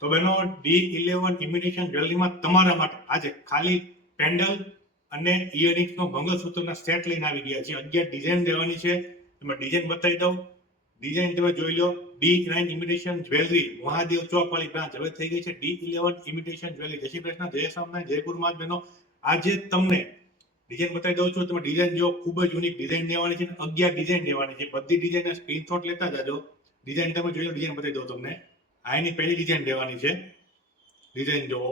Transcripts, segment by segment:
તો બહેનો D11 imitation જ્વેલરીમાં તમારા માટે આજે ખાલી પેન્ડલ અને ઇયરિંગ્સનો મંગળસૂત્રના સેટ લઈને આવી ગયા છે. 11 ડિઝાઇન દેવાની છે. તમે ડિઝાઇન બતાવી દઉં. ડિઝાઇન તમે જોઈ લો. D9 ઇમિટેશન જ્વેલરી મહાદેવ ચોક વાળી બ્રાન્ચ હવે થઈ ગઈ છે D11 ઇમિટેશન જ્વેલરી. જય શ્રી કૃષ્ણ, જય સ્વામિનારાયણ, જય ગુરુ મહારાજ. બહેનો આજે તમને ડિઝાઇન બતાવી દઉં છું. તમે ડિઝાઇન જો ખૂબ જ યુનિક ડિઝાઇન દેવાની છે. 11 ડિઝાઇન દેવાની છે. બધી ડિઝાઇનના સ્ક્રીનશોટ લેતા જાજો. ડિઝાઇન તમે જોઈ લો. ડિઝાઇન બતાવી દઉં તમને. આની પહેલી ડિઝાઇન દેવાની છે. ડિઝાઇન જુઓ.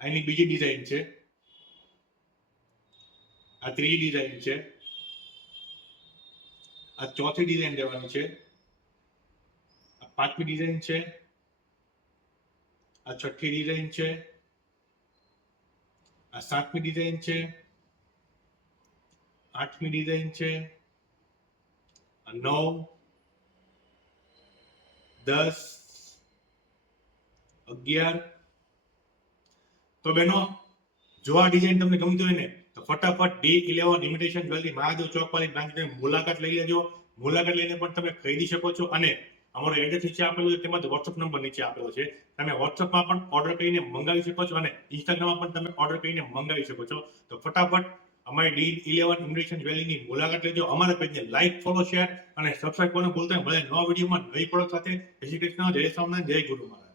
આની બીજી ડિઝાઇન છે. આ ત્રીજી ડિઝાઇન છે. આ ચોથી ડિઝાઇન દેવાની છે. આ પાંચમી ડિઝાઇન છે. આ છઠ્ઠી ડિઝાઇન છે. આ સાતમી ડિઝાઇન છે. આઠમી ડિઝાઇન છે. આ 9, 10, 11. તો બહેનો જો આ ડિઝાઇન તમને ગમતી હોય ને તો ફટાફટ D11 ઇમિટેશન જ્વેલરી મહાદેવ ચોક વાળી બ્રાન્ચની મુલાકાત લઈ લેજો. મુલાકાત લઈને પણ તમે ખરીદી શકો છો. અને અમારો એડ્રેસ નીચે આપેલો છે, તેમજ વોટ્સઅપ નંબર નીચે આપેલો છે. તમે વોટ્સઅપમાં પણ ઓર્ડર કરીને મંગાવી શકો છો અને ઇન્સ્ટાગ્રામમાં પણ તમે ઓર્ડર કરીને મંગાવી શકો છો. તો ફટાફટ અમારી D11 ઇમિટેશન જ્વેલરીની મુલાકાત લેજો. અમારા પેજને લાઈક, ફોલો, શેર અને સબસ્ક્રાઇબ કરવાનું ભૂલતા નહીં. મળે નવા વિડીયોમાં નવી પ્રોડક્ટ સાથે. જય શ્રી કૃષ્ણ, જય સ્વામિનારાયણ, જય ગુરુ મહારાજ.